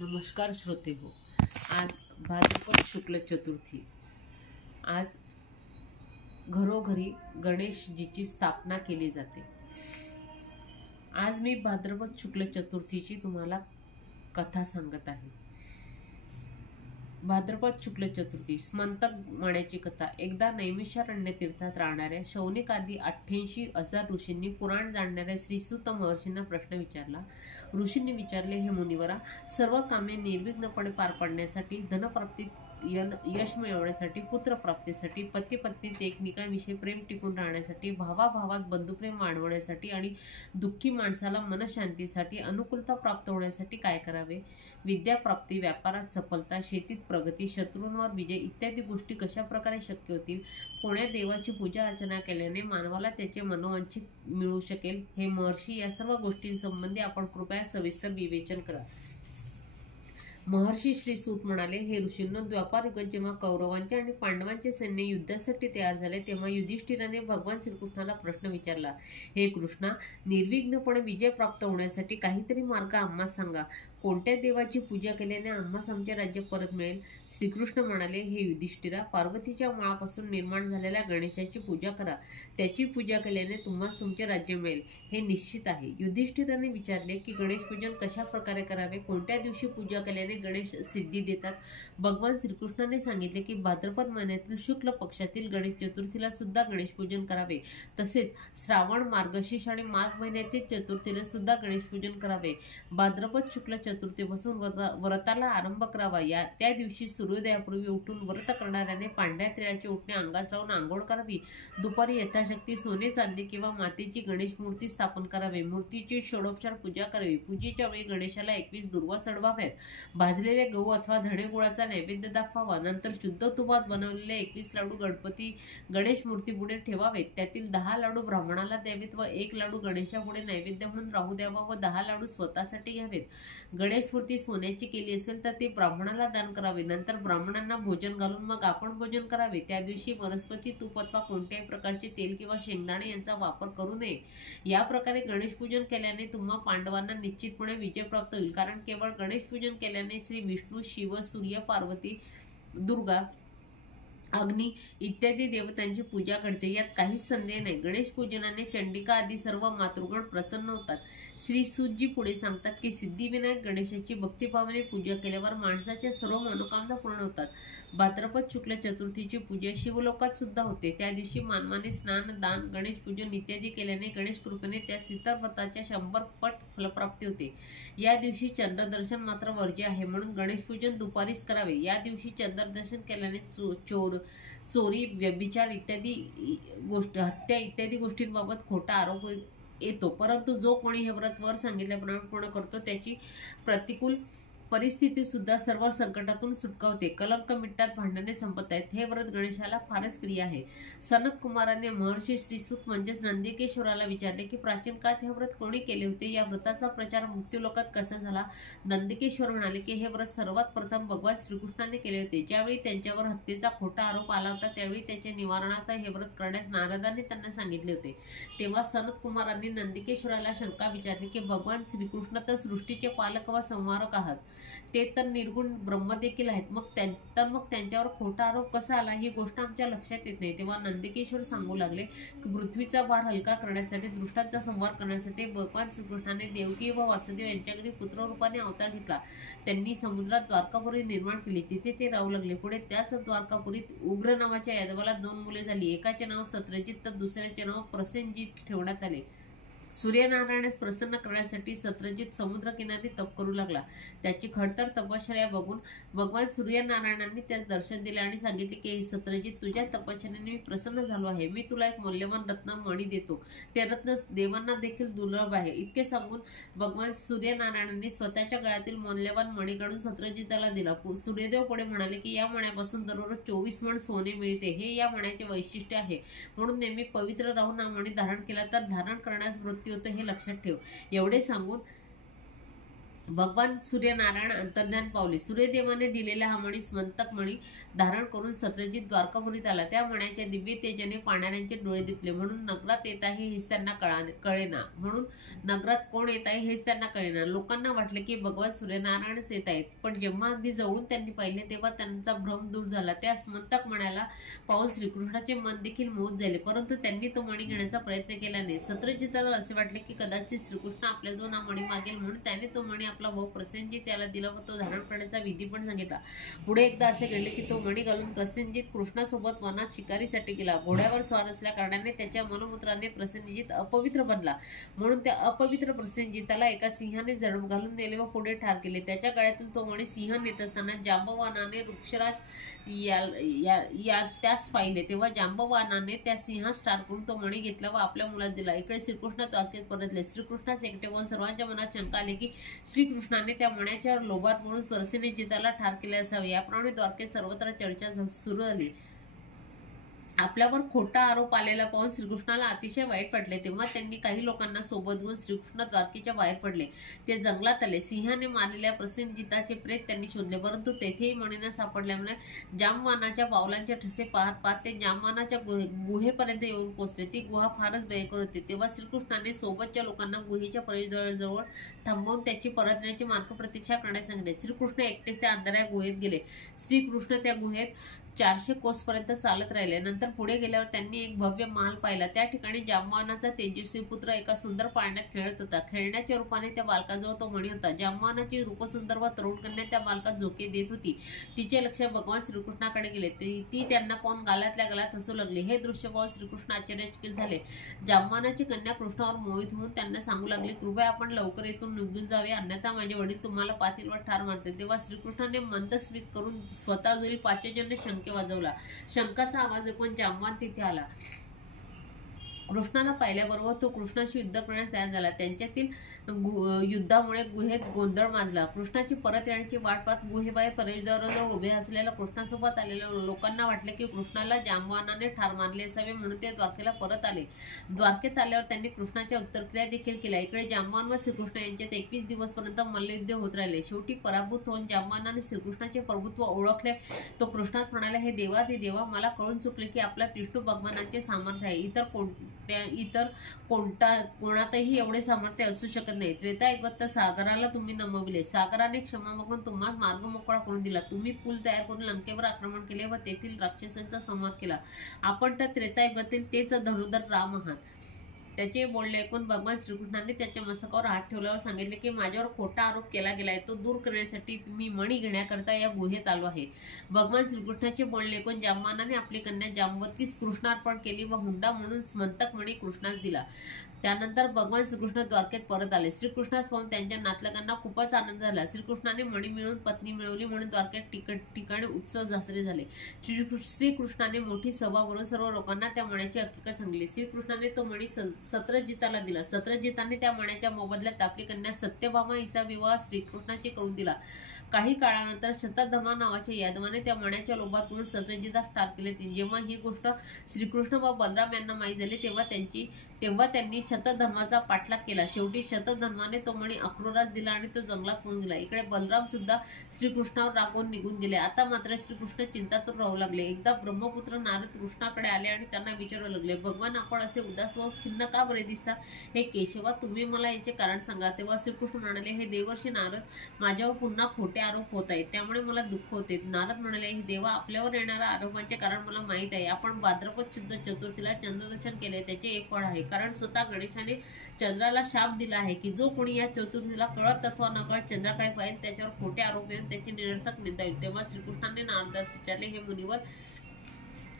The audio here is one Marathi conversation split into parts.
नमस्कार श्रोते हो. आज भाद्रपद शुक्ल चतुर्थी. आज घरोघरी गणेशजीची स्थापना केली जाते. आज मी भाद्रपद शुक्ल चतुर्थीची तुम्हाला कथा सांगत आहे. भाद्रपद शुक्ल चतुर्थी स्मंतक माण्याची कथा. एकदा नैमिषारण्य तीर्थात राहणाऱ्या शौनिक आदी 88,000 ऋषींनी पुराण जाणणाऱ्या श्रीसूत महर्षींना प्रश्न विचारला. ऋषींनी विचारले, हे मुनिवरा, सर्व कामे निर्विघ्नपणे पार पाडण्यासाठी, धनप्राप्तीत यश मिळवण्यासाठी, पुत्रप्राप्तीसाठी, पती पत्नीत एकमेकांविषयी प्रेम टिकून राहण्यासाठी, भावाभावात बंधुप्रेम वाढवण्यासाठी आणि दुःखी माणसाला मनशांतीसाठी, अनुकूलता प्राप्त होण्यासाठी काय करावे? विद्याप्राप्ती, व्यापारात सफलता, शेतीत प्रगती, शत्रूंवर विजय इत्यादी गोष्टी कशा प्रकारे शक्य होतील? कोण्या देवाची पूजा अर्चना केल्याने मानवाला त्याचे मनोवांछित मिळू शकेल? हे महर्षी, या सर्व गोष्टींसंबंधी आपण कृपया सविस्तर विवेचन करा. महर्षी श्री सूत म्हणाले, हे ऋषींनो, द्वापार युगात जेव्हा कौरवांचे आणि पांडवांचे सैन्य युद्धासाठी तयार झाले तेव्हा युधिष्ठिराने भगवान श्रीकृष्णाला प्रश्न विचारला, हे कृष्णा, निर्विघ्नपणे विजय प्राप्त होण्यासाठी काहीतरी मार्ग आम्हास सांगा. कोणत्या देवाची पूजा केल्याने आम्हास आमचे राज्य परत मिळेल? श्रीकृष्ण म्हणाले, हे युधिष्ठिरा, पार्वतीच्या मुळापासून निर्माण झालेल्या गणेशाची पूजा करा. त्याची पूजा केल्याने तुम्हास तुमचे राज्य मिळेल, हे निश्चित आहे. युधिष्ठिराने विचारले की गणेश पूजन कशा प्रकारे करावे? कोणत्या दिवशी पूजा केल्याने गणेश सिद्धी देतात? भगवान श्रीकृष्णाने सांगितले की भाद्रपद महिन्यातील शुक्ल पक्षातील गणेश चतुर्थीला सुद्धा गणेश पूजन करावे. तसेच श्रावण, मार्गशीर्ष आणि माघ महिन्यातील चतुर्थीला सुद्धा गणेश पूजन करावे. भाद्रपद शुक्ल चतुर्थीपासून व्रताला आरंभ करावा. त्या दिवशी सूर्योदयापूर्वी उठून व्रत करणाऱ्याने पांढऱ्या तिळाची ओढणी अंगास लावून आंघोळ करावी. दुपारी यथाशक्ती सोने, चांदी किंवा मातीची गणेश मूर्ती स्थापन करावी. मूर्तीची षोडोपचार पूजा करावी. पूजेच्या वेळी गणेशाला 21 दुर्वा चढवाव्यात. भाजलेले गहू अथवा धणे गुळाचा नैवेद्य दाखवावा. नंतर शुद्ध तुपात बनवलेले 21 लाडू गणेश मूर्तीपुढे ठेवावेत. त्यातील 10 लाडू ब्राह्मणाला द्यावेत व 1 लाडू गणेशापुढे नैवेद्य म्हणून राहू द्यावा व 10 लाडू स्वतःसाठी घ्यावेत. गणेश मूर्ती सोन्याची केली असेल तर ती ब्राह्मणाला दान करावी. नंतर ब्राह्मणांना भोजन घालून मग आपण भोजन करावे. त्या दिवशी वनस्पती, तूप अथवा कोणत्याही प्रकारचे तेल किंवा शेंगदाणे यांचा वापर करू नये. या प्रकारे गणेश पूजन केल्याने तुम्हा पांडवांना निश्चितपणे विजय प्राप्त होईल. कारण केवळ गणेश पूजन केल्याने श्री विष्णू, शिव, सूर्य, पार्वती, दुर्गा, अग्नी इत्यादी देवतांची पूजा घडते, यात काहीच संदेह नाही. गणेश पूजनाने चंडिका आदी सर्व मातृगण प्रसन्न होतात. श्री सूतजी पुढे सांगतात की सिद्धिविनायक गणेशाची भक्तिभावाने पूजा केल्यावर माणसाच्या सर्व मनोकामना पूर्ण होतात. भाद्रपद शुक्ल चतुर्थीची पूजा शिवलोकात सुद्धा होते. त्या दिवशी मानवाने स्नान, दान, गणेश पूजन इत्यादी केल्याने गणेश कृपेने त्या इतर व्रताच्या 100 पट फलप्राप्ती होते. या दिवशी चंद्रदर्शन मात्र वर्ज्य आहे, म्हणून गणेश पूजन दुपारीच करावे. या दिवशी चंद्रदर्शन केल्याने चोरी, व्यभिचार इत्यादी हत्या इत्यादी गोष्टींबाबत खोटा आरोप येतो. परंतु जो कोणी हे व्रत वर सांगितल्याप्रमाणे पूर्ण करतो त्याची प्रतिकूल परिस्थिती सुद्धा सर्व संकटातून सुटका होते. कलंक मिटतात, भांडणे संपत आहेत. हे व्रत गणेशाला फारच प्रिय आहे. सनत कुमाराने महर्षी श्रीसूत म्हणजेच नंदिकेश्वराला विचारले की प्राचीन काळात हे व्रत कोणी केले होते? या व्रताचा प्रचार मृत्यूलोकात कसा झाला? नंदिकेश्वर म्हणाले की हे व्रत सर्वात प्रथम भगवान श्रीकृष्णाने केले होते. ज्यावेळी त्यांच्यावर हत्येचा खोटा आरोप आला होता त्यावेळी त्याच्या निवारणाचा हे व्रत करण्यास नारदांनी त्यांना सांगितले होते. तेव्हा सनत कुमारांनी नंदिकेश्वराला शंका विचारली की भगवान श्रीकृष्ण तर सृष्टीचे पालक व संहारक आहात, ते तर निर्गुण ब्रह्म देखील आहेत, मग त्यांच्यावर खोटा आरोप कसा आला? ही गोष्ट आमच्या लक्षात येत नाही. तेव्हा नंदिकेश्वर सांगू लागले की पृथ्वीचा भार हलका करण्यासाठी, दृष्टांचा संहार करण्यासाठी भगवान श्रीकृष्णाने देवकी व वासुदेव यांच्या घरी पुत्ररूपाने अवतार घेतला. त्यांनी समुद्रात द्वारकापुरी निर्माण केली. तिथे ते राहू लागले. पुढे त्याच द्वारकापुरीत उग्र नावाच्या यादवाला 2 मुले झाली. एकाचे नाव सत्रजित तर दुसऱ्याचे नाव प्रसेनजित ठेवण्यात आले. सूर्यनारायणास प्रसन्न करण्यासाठी सत्रजित समुद्रकिनारी तप करू लागला. त्याची खडतर तपश्चर्या बघून भगवान सूर्यनारायणांनी त्यास दर्शन दिले आणि सांगितले की सत्रजित, तुझ्या तपश्चर्याने मी प्रसन्न झालो आहे. मी तुला एक मौल्यवान रत्न मणी देतो. ते रत्न देवांना देखील दुर्लभ आहे. इतके सांगून भगवान सूर्यनारायणांनी स्वतःच्या गळ्यातील मौल्यवान मणी काढून सत्रजिताला दिला. सूर्यदेव पुढे म्हणाले की या मण्यापासून दररोज 24 मण सोने मिळते. हे या मण्याचे वैशिष्ट्य आहे. म्हणून नेहमी पवित्र राहून हा मणी धारण केला तर धारण करण्यास मृत्यू होतो, हे लक्षात ठेव. एवढे सांगून भगवान सूर्यनारायण अंतर्ध्यान पावले. सूर्यदेवाने दिलेला हा मणी स्मंतक मणी धारण करून सत्यजित द्वारकापुरीत आला. त्या मण्याच्या दिव्य तेजाने पाहणाऱ्यांचे डोळे दिपले. म्हणून नगरात येत आहे हेच त्यांना कळेना. कळेना. लोकांना वाटले की भगवान सूर्यनारायणच येत आहेत. पण जेव्हा अगदी जवळून त्यांनी पाहिले तेव्हा त्यांचा भ्रम दूर झाला. त्या स्मंतक मण्याला पाहून श्रीकृष्णाचे मन देखील मोहित झाले, परंतु त्यांनी तो मणी घेण्याचा प्रयत्न केला नाही. सत्यजिताला असे वाटले की कदाचित श्रीकृष्ण आपल्या जो ना मणी मागेल, म्हणून त्याने तो मणी आपला भाऊ प्रसेनजित त्याला दिला व तो धारण करण्याचा विधी पण सांगितला. पुढे एकदा असे घडले की तो मणी घालून प्रसेनजित कृष्णासोबत वनात शिकारीसाठी गेला. घोड्यावर स्वार असल्या कारणाने त्याच्या मलमूत्राने प्रसेनजित अपवित्र बनला. म्हणून त्या अपवित्र प्रसेनजिताला एका सिंहाने जन्म घालून नेले व पुढे ठार केले. त्याच्या गळ्यातून तो मणी सिंह नेत असताना जांबवानाने वृक्षराज त्यास पाहिले. तेव्हा जांबवानाने त्या सिंहास ठार करून तो मणी घेतला व आपल्या मुलास दिला. इकडे श्रीकृष्ण द्वारकेत परतले. श्रीकृष्णास एकटे पाहून सर्वांच्या मनात शंका आली की श्रीकृष्णाने त्या मण्याच्या लोभात म्हणून प्रसेनजिताला ठार केले असावे. याप्रमाणे द्वारकेत सर्वत्र चर्चा सुरू झाली. आपल्यावर खोटा आरोप आलेला पाहून श्रीकृष्णाला अतिशय वाईट वाटले. तेव्हा त्यांनी काही लोकांना सोबत घेऊन श्रीकृष्ण द्वारकेच्या बाहेर पडले. ते जंगलात आले. सिंहाने मारलेल्या प्रसेनजिताचे प्रेत त्यांनी शोधले, परंतु तेथेही मणी न सापडल्यामुळे जांबवानाच्या पावलांचे ठसे पाहत पाहत ते जांबवानाच्या गुहेपर्यंत येऊन पोहोचले. ती गुहा फारच भयंकर होती. तेव्हा श्रीकृष्णाने सोबतच्या लोकांना गुहेच्या प्रवेशद्वाराजवळ थांबवून त्याची परतण्याची मार्ग प्रतीक्षा करण्यास सांगितले. श्रीकृष्ण एकटेच त्या अंधाऱ्या गुहेत गेले. श्रीकृष्ण त्या गुहेत 400 कोसपर्यंत चालत राहिले. नंतर पुढे गेल्यावर त्यांनी एक भव्य महाल पाहिला. त्या ठिकाणी जांबवानाचा तेजस्वी पुत्र एका सुंदर पाळण्यात खेळत होता. खेळण्याच्या रूपाने त्या बालकाजवळ तो मणी होता. जांबवानाची रूपसुंदर व तरुण कन्या त्या बालकात झोके देत होती. तिचे लक्ष भगवान श्रीकृष्णाकडे गेले. ती त्यांना पाहून गालातल्या गालात हसू लागली. हे दृश्य पाहून श्रीकृष्ण आश्चर्यचकित झाले. जांबवानाची कन्या कृष्णावर मोहित होऊन त्यांना सांगू लागली, कृपया आपण लवकर इथून निघून जावे, अन्यथा माझे वडील तुम्हाला पाठीवर ठार मारतील. तेव्हा श्रीकृष्णाने मंदस्मित करून स्वतःजवळील पाचजन्य शंख वाजवला. शंखाचा आवाज ऐकून जांबवान तिथे आला. कृष्णाला पाहिल्याबरोबर तो कृष्णाशी युद्ध करण्यास तयार झाला. त्यांच्यातील युद्धामुळे गुहेत गोंधळ माजला. कृष्णाची परत येण्याची वाट पाहत गुहेबाहेर प्रवेशद्वाराजवळ उभे असलेल्या कृष्णासोबत आलेल्या लोकांना वाटले की कृष्णाला जांबवानाने ठार मारले असावे, म्हणून ते द्वारकेला परत आले. द्वारकेत आल्यावर त्यांनी कृष्णाच्या उत्तरक्रिया देखील केल्या. इकडे जांबवान व श्रीकृष्ण यांच्यात 21 दिवसपर्यंत मल्लयुद्ध होत राहिले. शेवटी पराभूत होऊन जांबवानाने श्रीकृष्णाचे प्रभुत्व ओळखले. तो कृष्णास म्हणाला, हे देवा, मला कळून चुकले की आपला विष्णू भगवानाचे सामर्थ्य आहे. इतर कोणातही एवढे सामर्थ्य असू शकत नाही. त्रेतायुगात सागराला तुम्ही नमविले. सागराने क्षमा मागून तुम्हाला मार्ग मोकळा करून दिला. तुम्ही पूल तयार करून लंकेवर आक्रमण केले व तेथील राक्षसांचा संहार केला. आपण तर त्रेतायुगातील तेच धनुधर राम आहात. त्याचे बोलणे ऐकून भगवान श्रीकृष्णाने त्याच्या मस्तकावर हात ठेवल्यावर सांगितले की माझ्यावर खोटा आरोप केला गेलाय, तो दूर करण्यासाठी मी मणी घेण्याकरता या गुहेत आलो आहे. भगवान श्रीकृष्णाचे बोलणे ऐकून जांबवानाने आपली कन्या जांबवतीस कृष्णार्पण केली व हुंडा म्हणून स्मंतक मणी कृष्णास दिला. त्यानंतर भगवान श्रीकृष्ण द्वारकेत परत आले. श्रीकृष्णास पाहून त्यांच्या नातलगांना खूपच आनंद झाला. श्रीकृष्णाने मणी मिळवून पत्नी मिळवली म्हणून द्वारकेत ठिकाणी उत्सव साजरे झाले. श्रीकृष्णाने मोठी सभा भरून सर्व लोकांना त्या मण्याची हकीकत सांगितली. श्रीकृष्णाने तो मणी सत्यजिताला दिला. सत्यजिताने त्या मण्याच्या मोबदल्यात आपली कन्या सत्यभामा हिचा विवाह श्रीकृष्णाशी करून दिला. काही काळानंतर शतधर्मा नावाच्या यादवाने त्या मण्याच्या लोभात पडून सत्यजितास ठार केले. जेव्हा ही गोष्ट श्रीकृष्ण व बलराम यांना माहीत झाली तेव्हा त्यांनी शतधर्माचा पाठलाग केला. शेवटी शतधर्माने तो मणी अक्रूरास दिला आणि तो जंगलात पळून गेला. इकडे बलराम सुद्धा श्रीकृष्णावर रागवून निघून गेले. आता मात्र श्रीकृष्ण चिंतातूर राहू लागले. एकदा ब्रह्मपुत्र नारद कृष्णाकडे आले आणि त्यांना विचारू लागले, भगवान आपण असे उदास व खिन्न का बरे दिसता? हे केशवा, तुम्ही मला याचे कारण सांगा. तेव्हा श्रीकृष्ण म्हणाले, हे देवर्षी नारद, माझ्यावर पुन्हा खोटे आरोप होत आहेत, त्यामुळे मला दुःख होते. नारद म्हणाले, हे देवा, आपल्यावर येणाऱ्या आरोपांचे कारण मला माहीत आहे. आपण भाद्रपद शुद्ध चतुर्थीला चंद्रदर्शन केले, त्याचे एक फळ आहे. कारण स्वतः गणेशाने चंद्राला शाप दिला आहे की जो कोणी या चतुर्थीला कळत अथवा नकळत चंद्राकडे पाहिजे त्याच्यावर खोटे आरोप येऊन त्याची निरर्थक निंदा होईल. तेव्हा श्रीकृष्णाने नारदास विचारले, हे मुनिवर,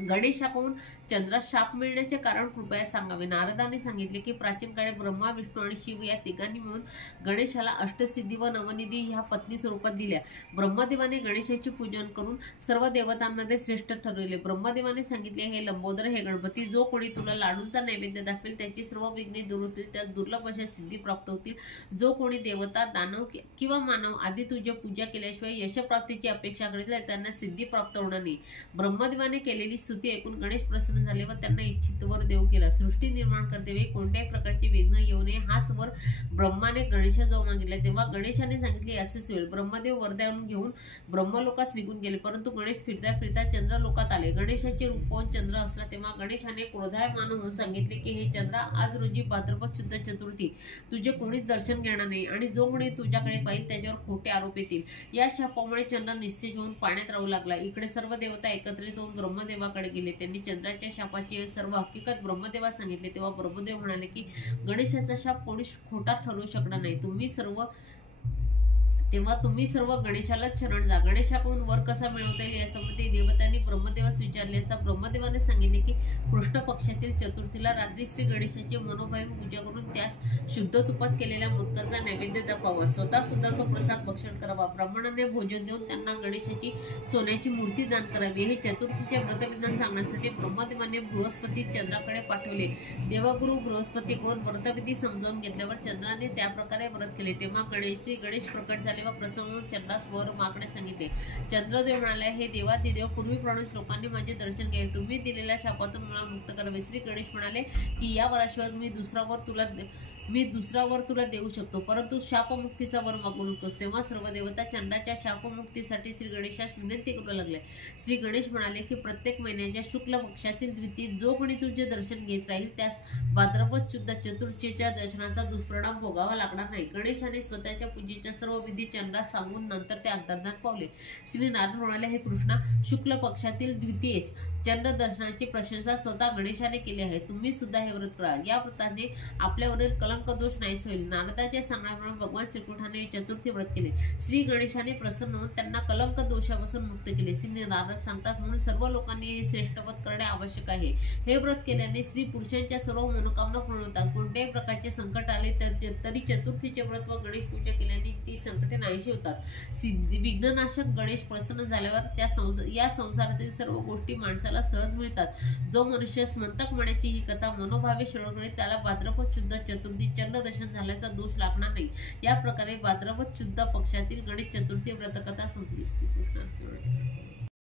गणेशाकडून चंद्रास शाप मिळण्याचे कारण कृपया सांगावे. नारदाने सांगितले की प्राचीन काळी ब्रह्मा, विष्णू आणि शिव या तिघांनी मिळून गणेशाला अष्टसिद्धी व नवनिधी ह्या पत्नी स्वरूपात दिल्या. ब्रह्मदेवाने गणेशाचे पूजन करून सर्व देवतांमध्ये श्रेष्ठ ठरवले. ब्रह्मदेवाने सांगितले, हे लंबोदर, हे गणपती, जो कोणी तुला लाडूंचा नैवेद्य दाखवेल त्याची सर्व विघ्ने दूर होतील, त्यास दुर्लभ अशा सिद्धी प्राप्त होतील. जो कोणी देवता, दानव किंवा मानव आधी तुझ्या पूजा केल्याशिवाय यशप्राप्तीची अपेक्षा करेल त्यांना सिद्धी प्राप्त होणार नाही. ब्रह्मदेवाने केलेली स्तुती ऐकून गणेश प्रसन्न झाले व त्यांना इच्छित वर देऊ केला. सृष्टी निर्माण करते वेळी कोणत्याही प्रकारचे विघ्न येऊ नये हाच वर ब्रह्माने गणेशाजवळ मागितला. तेव्हा गणेशाने सांगितले असेच होईल. ब्रह्मदेव वरदान घेऊन ब्रह्मलोकास निघून गेले, परंतु गणेश फिरता फिरता चंद्रलोकात आले. गणेशाचे रूप पाहून चंद्र असला तेव्हा गणेशाने क्रोधायमान होऊन सांगितले की हे चंद्रा, आज रोजी भाद्रपद शुद्ध चतुर्थी तुझे कोणीच दर्शन घेणार नाही आणि जो कोणी तुझ्याकडे पाहिल त्याच्यावर खोटे आरोप येतील. या शापामुळे चंद्र निस्तेज होऊन पाण्यात राहू लागला. इकडे सर्व देवता एकत्रित होऊन ब्रह्मदेवाकडे गेले. त्यांनी चंद्राच्या शापाची सर्व हकीकत ब्रह्मदेवास सांगितले. तेव्हा ब्रह्मदेव म्हणाले की गणेशाचा शाप कोणी खोटा ठरवू शकणार नाही. तेव्हा तुम्ही सर्व गणेशालाच शरण जा. गणेशाकडून वर कसा मिळवता येईल यासंबंधी देवतांनी ब्रह्मदेवास विचारले असता ब्रह्मदेवाने सांगितले की कृष्ण पक्षातील चतुर्थीला रात्री श्री गणेशाची मनोभावे पूजा करून त्यास शुद्ध तुपात केलेल्या मोदकाचा नैवेद्य दाखवावा. स्वतः सुद्धा तो प्रसाद भक्षण करावा. ब्राह्मणांना भोजन देऊन त्यांना गणेशाची सोन्याची मूर्ती दान करावी. हे चतुर्थीचे व्रतविधान सांगण्यासाठी ब्रह्मदेवाने बृहस्पती चंद्राकडे पाठवले. देवगुरु बृहस्पतीकडून व्रतविधी समजावून घेतल्यावर चंद्राने त्या प्रकारे व्रत केले. तेव्हा गणेश प्रकट झाले व प्रसन्न होऊन चंद्रास वर मागण्यास सांगितले. चंद्रदेव म्हणाले, हे देवादिदेव, पूर्वीप्रमाणे लोकांनी माझे दर्शन घ्यावे. तुम्ही दिलेल्या शापातून मला मुक्त करावे. श्री गणेश म्हणाले की या वराशिवाय मी दुसरा वर तुला देऊ शकतो, परंतु शापमुक्तीचा वर मागू नकोस. तेव्हा सर्व देवता चंद्राच्या शापमुक्तीसाठी श्री गणेशास विनंती करू लागले. श्री गणेश म्हणाले की प्रत्येक महिन्याच्या शुक्ल पक्षातील द्वितीय जो कोणी तुझे दर्शन घेत राहील त्यास भाद्रपद शुद्ध चतुर्थीच्या दर्शनाचा दुष्परिणाम भोगावा लागणार नाही. गणेशाने स्वतःच्या पूजेच्या सर्व विधी चंद्रास सांगून नंतर ते अंतर्धान पावले. श्री नारायण म्हणाले, हे कृष्णा, शुक्ल पक्षातील द्वितीयेस चंद्र दर्शनाची प्रशंसा स्वतः गणेशाने केली आहे. तुम्ही सुद्धा हे व्रत करा. या व्रताने आपल्यावरील कलंक दोष नाहीस होईल. नारदाच्या सांगण्याप्रमाणे भगवान श्रीकृष्णाने चतुर्थी व्रत केले. श्री गणेशाने प्रसन्न होऊन त्यांना कलंक दोषापासून मुक्त केले. श्री नारद सांगतात, म्हणून सर्व लोकांनी हे श्रेष्ठ व्रत करणे आवश्यक आहे. हे व्रत केल्याने स्त्री पुरुषांच्या सर्व मनोकामना पूर्ण होतात. कोणत्याही प्रकारचे संकट आले तरी चतुर्थीचे व्रत व गणेश पूजा केल्याने ती संकटे नाहीशी होतात. विघ्ननाशक गणेश प्रसन्न झाल्यावर या संसारातील सर्व गोष्टी माणसाला सहज मिळतात. जो मनुष्य स्मंतक म्हणायची ही कथा मनोभावे श्रवण करेल त्याला भाद्रपद शुद्ध चतुर्थी चंद्र दर्शन झाल्याचा दोष लागणार नाही. या प्रकारे भाद्रपद शुद्ध पक्षातील गणेश चतुर्थी व्रतकथा संपली.